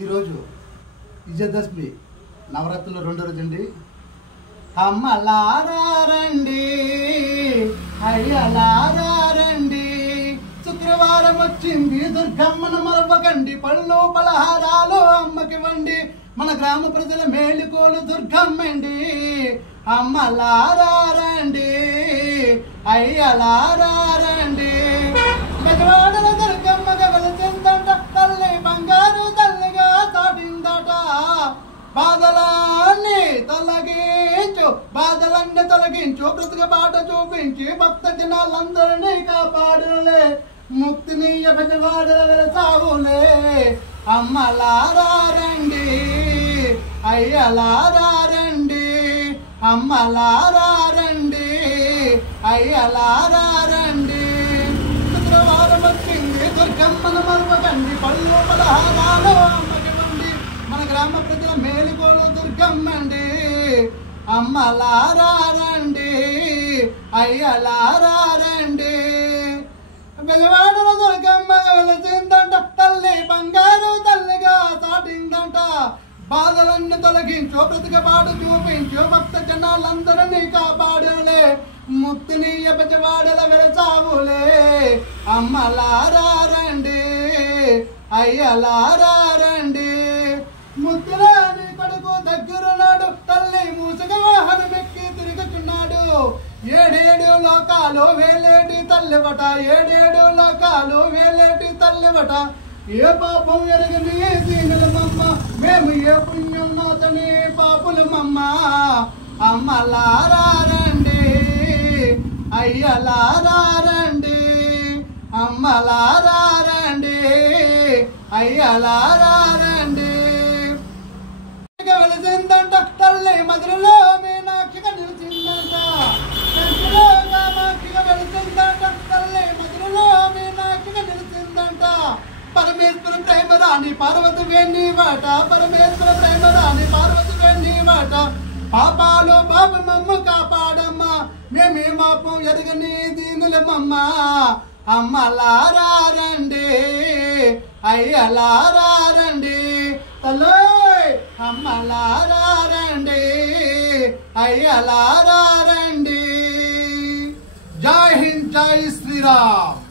ఈరోజు విజయదశమి నవరాత్రుల రెండో రోజు అండి. అమ్మలారండి, అయ్యలారండి, శుక్రవారం వచ్చింది దుర్గమ్మను మరవకండి, పళ్ళు పలహారాలు అమ్మకివ్వండి, మన గ్రామ ప్రజల మేలుకోలు దుర్గమ్మండి. అమ్మలారండి, అయ్యలారండి, బెజవాడల దుర్గమ్మగా వెలసిందంట, తల్లి బంగారు తల్లిగా చాటిందట. బాధలన్నీ తొలగించు, బ్రతుక బాట చూపించి భక్త జనాలందరినీ కాపాడులే, ముక్తినీయ బెజవాడల వెలసావులే. అమ్మలారండి, అయ్యలారండి, అమ్మలారండి, అయ్యలారండి, శుక్రవారం వచ్చింది దుర్గమ్మను మరవకండి, పళ్ళు పలహారాలు అమ్మకివ్వండి, మన గ్రామ ప్రజల మేలుకోలు దుర్గమ్మండి. అమ్మలారండి, అయ్యలారండి, బెజవాడల దుర్గమ్మగా వెలసిందంట, తల్లి బంగారు తల్లిగా చాటిందంట. బాధలన్నీ తొలగించు, బ్రతుక బాట చూపించు, భక్త జనాలందరినీ కాపాడులే, ముక్తినీయ బెజవాడల వెలసావులే. అమ్మలారండి, అయ్యలారండి, ముద్దురాని కొడుకు దగ్గరున్నాడు, తల్లి మూసగ వాహనమెక్కి తిరుగుతున్నాడు. ఏడేడు లోకాలు వేలేటి తల్లివట, ఏడేడు లోకాలు వేలేటి తల్లివట. ఏ పాపం ఎరగని దీనులమమ్మ, మేము ఏ పుణ్యం నోతని పాపులమమ్మ. అమ్మలారండి, అయ్యలారండి, అమ్మలారండి, అయ్యలారండి, వెలిసిందంట, తల్లి మధురలో మీనాక్షిగా నిలిచిందంట, కంచిలో కామాక్షిగా వెలిసిందంట, తల్లి మధురలో మీనాక్షిగా నిలిచిందంట. పరమేశ్వర ప్రేమరాణి పార్వతి వేణివాట, పరమేశ్వర ప్రేమరాణి పార్వతి వేణివాట. పాపాలు పాపమమ్మ కాపాడమ్మా, మేమే పాపం ఎరగని దీనులమమ్మ. అమ్మలారండి, అయ్యలారండి, తల్లి అమ్మలారండి, అయ్యలారండి. జై హింద్, జై శ్రీరామ్.